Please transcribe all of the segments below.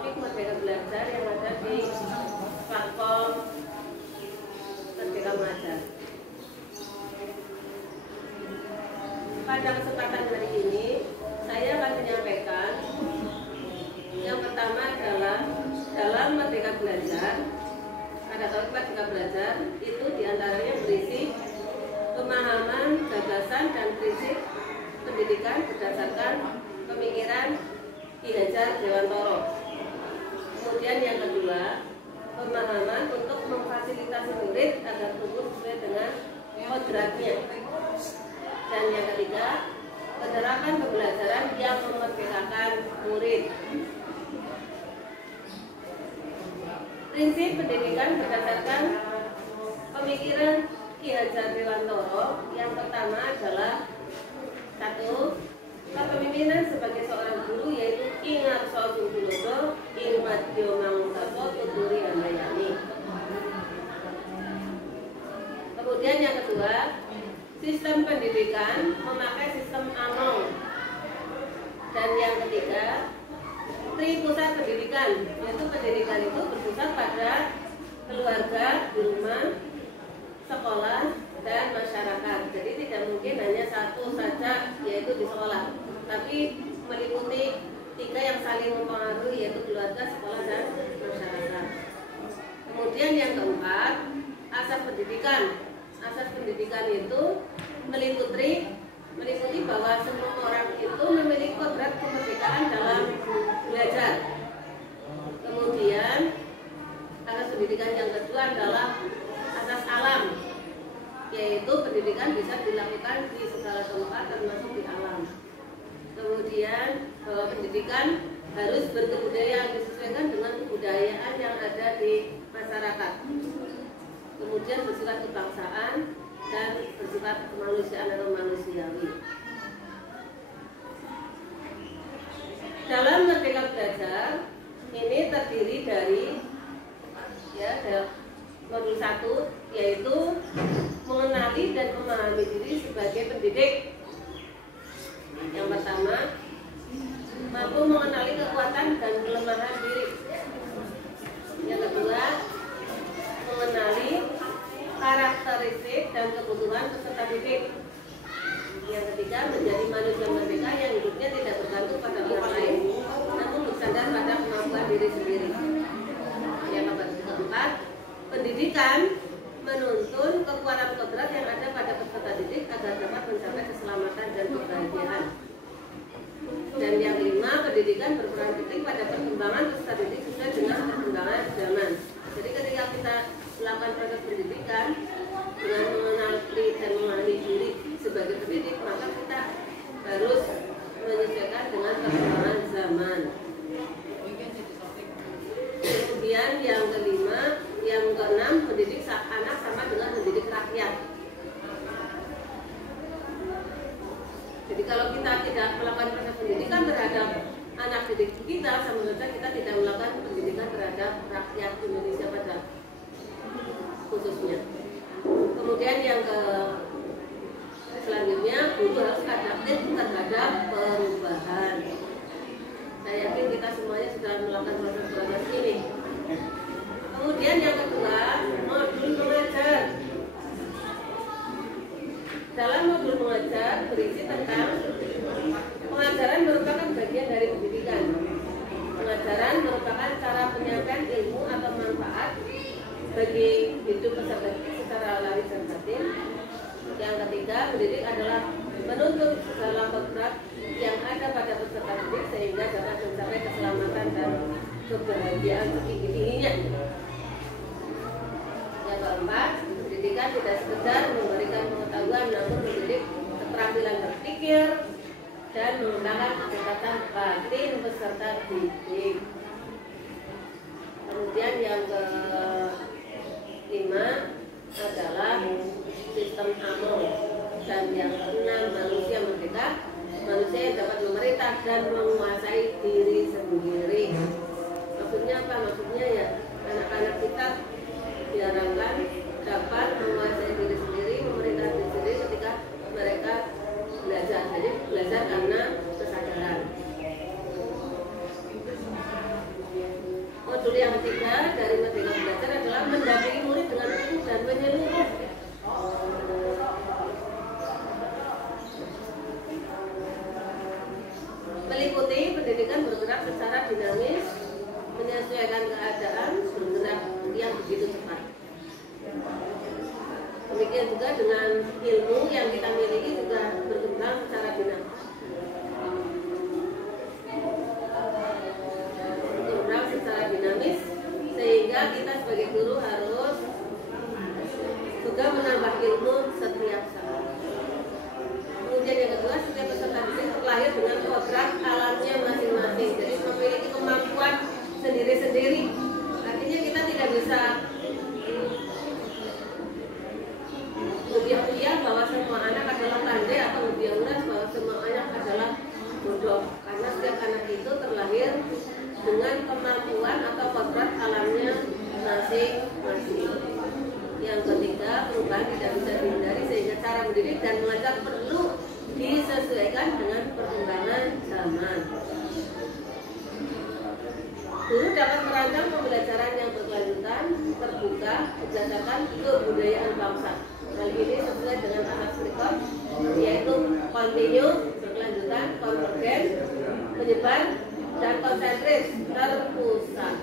topik Merdeka Belajar yang ada di platform Merdeka Belajar. Pada kesempatan hari ini, saya akan menyampaikan yang pertama adalah dalam Merdeka Belajar, pada topik Merdeka Belajar itu diantaranya berisi pemahaman, gagasan, dan prinsip pendidikan berdasarkan pemikiran Ki Hajar Dewantoro. Kemudian yang kedua, pemahaman untuk memfasilitasi murid agar tumbuh sesuai dengan kodratnya. Dan yang ketiga, penerapan pembelajaran yang memerdekakan murid. Prinsip pendidikan berdasarkan pemikiran Ki Hajar Dewantoro yang pertama adalah satu, kepemimpinan sebagai seorang guru yaitu ing ngarsa sunggulodo ing madya manguntaso tuturi handayani. Kemudian yang kedua, sistem pendidikan memakai sistem ANONG. Dan yang ketiga, tripusat pendidikan, yaitu pendidikan itu berpusat pada keluarga, di rumah, sekolah, dan masyarakat. Jadi tidak mungkin hanya satu saja, yaitu di sekolah, tapi meliputi tiga yang saling mempengaruhi, yaitu keluarga, sekolah, dan masyarakat. Kemudian yang keempat, asas pendidikan. Asas pendidikan itu meliputi bahwa semua orang itu memiliki kodrat kemerdekaan dalam belajar. Kemudian asas pendidikan yang kedua adalah asas alam, yaitu pendidikan bisa dilakukan di segala tempat termasuk di alam. Kemudian bahwa pendidikan harus berkebudayaan, disesuaikan dengan kebudayaan yang ada di masyarakat. Kemudian bersifat kebangsaan dan bersifat kemanusiaan atau manusiawi. Dalam Merdeka Belajar ini terdiri dari modul 1, yaitu mengenali dan memahami diri sebagai pendidik. Yang pertama, mampu mengenali kekuatan dan kelemahan diri. Yang kedua, mengenali karakteristik dan kebutuhan peserta didik. Yang ketiga, menjadi manusia merdeka yang hidupnya tidak bergantung pada orang lain, namun bersandar pada kemampuan diri sendiri. Yang keempat, pendidikan menuntun kekuatan kodrat yang ada pada peserta didik agar dapat mencapai keselamatan dan kebahagiaan. Dan yang kelima, pendidikan berperan penting pada perkembangan peserta didik sesuai dengan perkembangan zaman. Jadi ketika kita melakukan proses pendidikan dengan mengenali dan memahami diri sebagai pendidik, maka kita harus menyesuaikan dengan perkembangan zaman. Kemudian yang kelima, yang keenam, mendidik anak sama dengan mendidik rakyat. Jadi kalau kita tidak melakukan proses pendidikan terhadap anak didik kita, sama saja kita tidak melakukan pendidikan terhadap rakyat Indonesia pada khususnya. Kemudian yang selanjutnya, guru harus adaptif terhadap perubahan. Saya yakin kita semuanya sudah melakukan proses ini. Kemudian yang kedua, modul mengajar. Dalam modul mengajar berisi tentang pengajaran merupakan bagian dari pendidikan. Pengajaran merupakan cara penyampaian ilmu atau manfaat bagi hidup peserta didik secara lahir dan batin. Yang ketiga, mendidik adalah menuntut segala kodrat yang ada pada peserta didik sehingga dapat mencapai keselamatan dan kebahagiaan setinggi-tingginya. Yang keempat, pendidikan tidak sekedar memberikan pengetahuan, namun mendidik keterampilan berpikir dan mengembangkan kecerdasan batin peserta didik. Kemudian yang kelima adalah sistem ANONG. Dan yang keenam, manusia merdeka, manusia yang dapat memerintah dan menguasai diri sendiri. Maksudnya apa? Maksudnya ya anak-anak kita diharapkan dapat menguasai diri sendiri, memerintah diri sendiri ketika mereka belajar. Jadi belajar karena kesadaran. meliputi pendidikan bergerak secara dinamis, menyesuaikan keadaan, bergerak yang begitu cepat. Demikian juga dengan ilmu yang kita miliki juga berkembang secara dinamis. Berkembang secara dinamis, sehingga kita sebagai guru harus juga menambah ilmu setiap saat. Kemudian yang kedua, setiap peserta didik terlahir dengan kodrat alamnya masing-masing, jadi memiliki kemampuan sendiri-sendiri. Artinya kita tidak bisa ujian bahwa semua anak adalah pandai atau ujian bahwa semua anak adalah bodoh, karena setiap anak itu terlahir dengan kemampuan atau kodrat alamnya masing-masing. Yang ketiga, perubahan tidak bisa dihindari, sehingga cara mendidik dan mengajar perlu disesuaikan dengan perkembangan zaman. Guru dapat merancang pembelajaran yang berkelanjutan, terbuka, berdasarkan kebudayaan bangsa. Hal ini sesuai dengan asas Frikon, yaitu continue, berkelanjutan, konvergen, menyebar, dan konsentris, terpusat.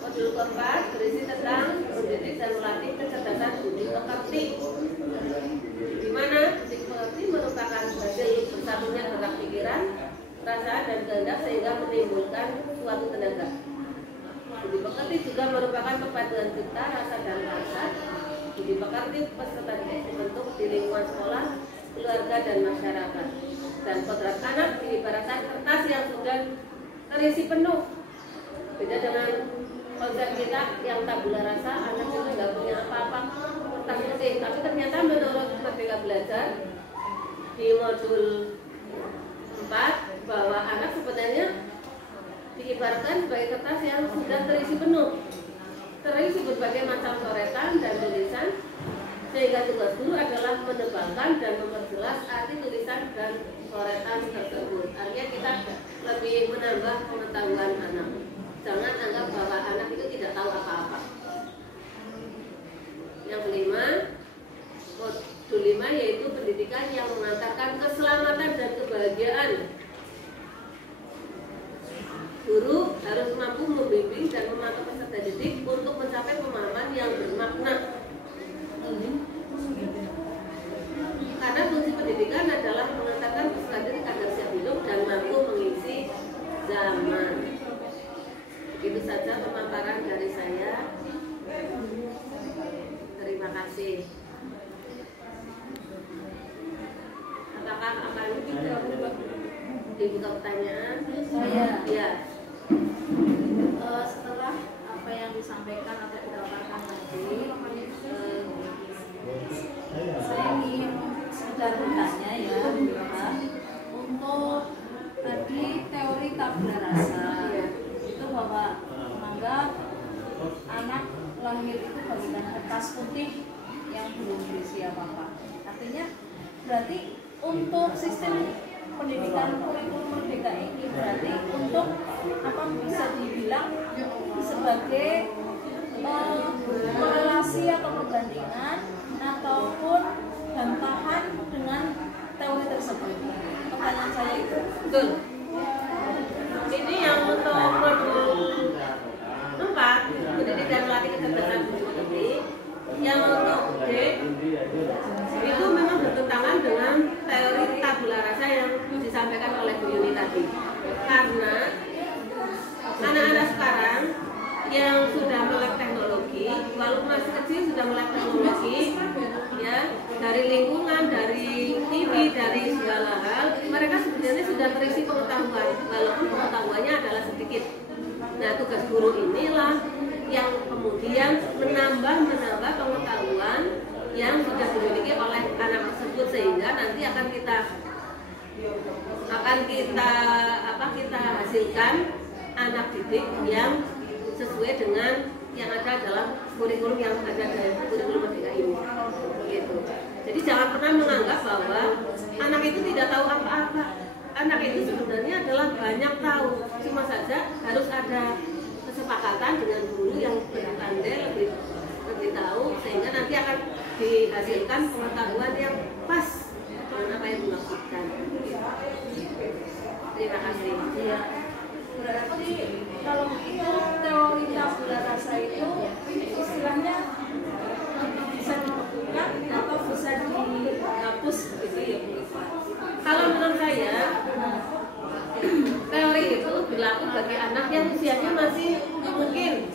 Modul keempat berisi tentang mendidik dan melatih kecerdasan budi pekerti, di mana budi pekerti merupakan hasil bersatunya gerak pikiran, perasaan dan kehendak sehingga menimbulkan suatu tenaga. Budi pekerti juga merupakan kepaduan cipta, rasa dan rasa. Budi pekerti peserta didik dibentuk di lingkungan sekolah, keluarga dan masyarakat. Dan kodrat anak diibaratkan kertas yang sudah terisi penuh. Beda dengan konsep kita yang tabula rasa, anak itu nggak punya apa-apa, kertas putih. Tapi ternyata menurut Merdeka Belajar di modul 4 bahwa anak sebenarnya diibaratkan sebagai kertas yang sudah terisi penuh, terisi berbagai macam coretan dan tulisan, sehingga tugas guru adalah menebalkan dan memperjelas arti tulisan dan coretan tersebut. Artinya kita lebih menambah pengetahuan anak. Jangan anggap bahwa anak itu tidak tahu apa-apa. Yang kelima, modul 5 yaitu pendidikan yang mengantarkan keselamatan dan kebahagiaan. Guru harus mampu membimbing dan memantau peserta didik untuk mencapai pemahaman yang bermakna. Karena fungsi pendidikan adalah mengantarkan peserta didik agar siap hidup dan mampu mengisi zaman. Begitu saja pemaparan dari saya. Terima kasih. Apakah akan dibuka pertanyaan? Saya. Ya. Setelah apa yang disampaikan atau dipaparkan tadi, saya ingin sekedar bertanya ya, untuk tadi teori tabula rasa itu bahwa menganggap anak lahir itu bagaikan kertas putih yang belum berisi apa-apa. Artinya berarti untuk sistem pendidikan kurikulum merdeka ini berarti untuk apa bisa dibilang sebagai korelasi atau perbandingan ataupun bantahan dengan teori tersebut. Pertanyaan saya itu. Betul. Ini yang untuk modul 4 pendidikan melatih kecerdasan budi pekerti. Yang untuk D itu memang bertentangan dengan teori tabula rasa yang disampaikan oleh Bu Yuni tadi. Karena anak-anak sekarang yang sudah melek teknologi, walaupun masih kecil sudah melek teknologi, ya dari lingkungan, dari TV, dari segala hal, mereka sebenarnya sudah terisi pengetahuan, walaupun pengetahuannya adalah sedikit. Nah, tugas guru inilah yang kemudian menambah pengetahuan yang sudah dimiliki oleh anak tersebut, sehingga nanti akan kita hasilkan anak didik yang sesuai dengan yang ada dalam kurikulum yang ada dalam kurikulum merdeka ini. Gitu. Jadi jangan pernah menganggap bahwa anak itu tidak tahu apa-apa. Anak itu sebenarnya adalah banyak tahu, cuma saja harus ada kesepakatan dengan guru yang lebih pandai, lebih tahu, sehingga nanti akan dihasilkan pengetahuan yang pas dengan apa yang dimaksudkan. Terima kasih. Iya. Berarti kalau itu teori tabula rasa itu istilahnya bisa dibekukan atau bisa dihapus gitu ya Bu Iva? Kalau menurut saya teori itu berlaku bagi anak yang usianya masih mungkin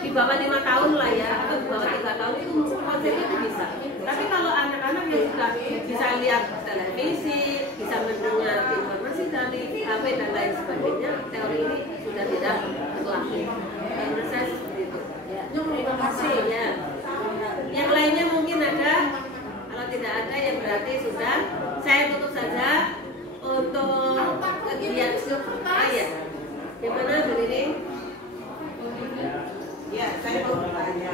di bawah 5 tahun lah ya, atau di bawah 3 tahun itu konsepnya itu bisa. Tapi kalau anak-anak yang sudah bisa lihat televisi, bisa mendengar informasi dari HP dan lain sebagainya, teori ini sudah tidak berlaku. Menurut saya seperti itu. Terima kasih. Ya. Yang lainnya mungkin ada. Kalau tidak ada ya berarti sudah. Saya tutup saja untuk kegiatan ya. Gimana Bu Nini? Ya, saya mau bertanya.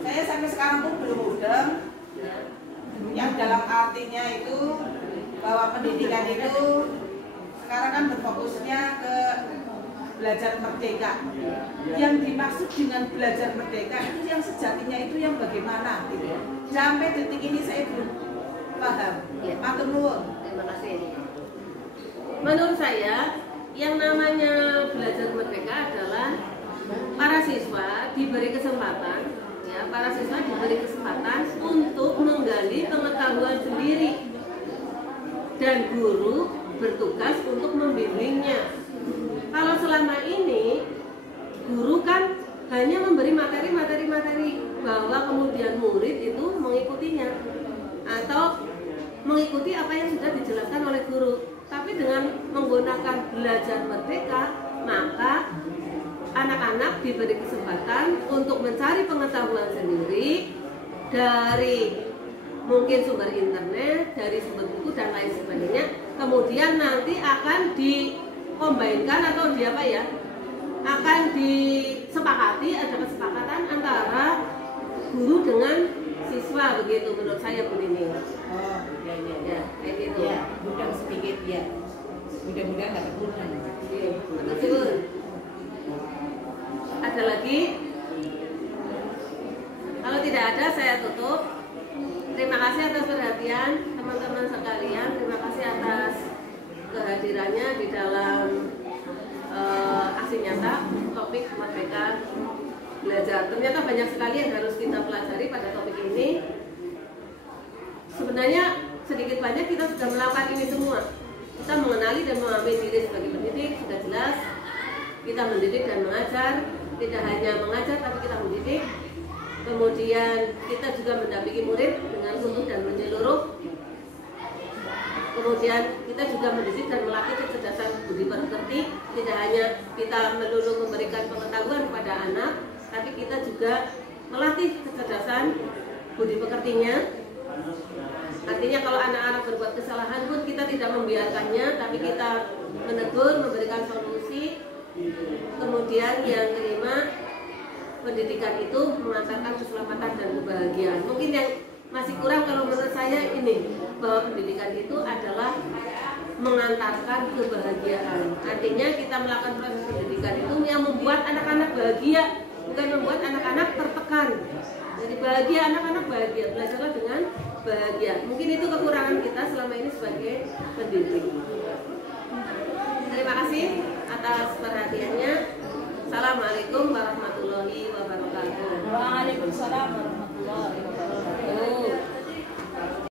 Saya sampai sekarang pun belum mudeng. Yang dalam artinya itu bahwa pendidikan itu sekarang kan berfokusnya ke belajar merdeka. Yang dimaksud dengan belajar merdeka itu yang sejatinya itu yang bagaimana gitu. Sampai detik ini saya belum paham. Ya. Matur nuwun. Terima kasih. Menurut saya yang namanya belajar merdeka adalah para siswa diberi kesempatan, ya, para siswa diberi kesempatan untuk menggali pengetahuan sendiri dan guru bertugas untuk membimbingnya. Kalau selama ini guru kan hanya memberi materi bahwa kemudian murid itu mengikutinya atau mengikuti apa yang sudah dijelaskan oleh guru. Tapi dengan menggunakan belajar merdeka, maka anak-anak diberi kesempatan untuk mencari pengetahuan sendiri dari mungkin sumber internet, dari sumber buku dan lain sebagainya. Kemudian nanti akan dikombinkan atau akan disepakati, ada kesepakatan antara guru dengan siswa, begitu menurut saya Bu Nini. Oh, Ya, kayak gitu. Ya, bukan sedikit ya. Mudah-mudahan nggak berguna. Betul. Ada lagi? Kalau tidak ada, saya tutup. Terima kasih atas perhatian teman-teman sekalian. Terima kasih atas kehadirannya di dalam aksi nyata topik merdeka belajar. Ternyata banyak sekali yang harus kita pelajari pada topik ini. Sebenarnya sedikit banyak kita sudah melakukan ini semua. Kita mengenali dan memahami diri sebagai pendidik sudah jelas. Kita mendidik dan mengajar, tidak hanya mengajar tapi kita mendidik. Kemudian kita juga mendampingi murid dengan utuh dan menyeluruh. Kemudian kita juga mendidik dan melatih kecerdasan budi pekerti. Tidak hanya kita melulu memberikan pengetahuan kepada anak, tapi kita juga melatih kecerdasan budi pekertinya. Artinya kalau anak-anak berbuat kesalahan pun kita tidak membiarkannya, tapi kita menegur, memberikan solusi. Kemudian yang kelima, pendidikan itu mengantarkan keselamatan dan kebahagiaan. Mungkin yang masih kurang kalau menurut saya ini, bahwa pendidikan itu adalah mengantarkan kebahagiaan. Artinya kita melakukan proses pendidikan itu yang membuat anak-anak bahagia, bukan membuat anak-anak tertekan. Jadi bahagia, anak-anak bahagia, belajarlah dengan bahagia. Mungkin itu kekurangan kita selama ini sebagai pendidik. Terima kasih atas perhatiannya. Assalamualaikum warahmatullahi wabarakatuh. Waalaikumsalam warahmatullahi wabarakatuh.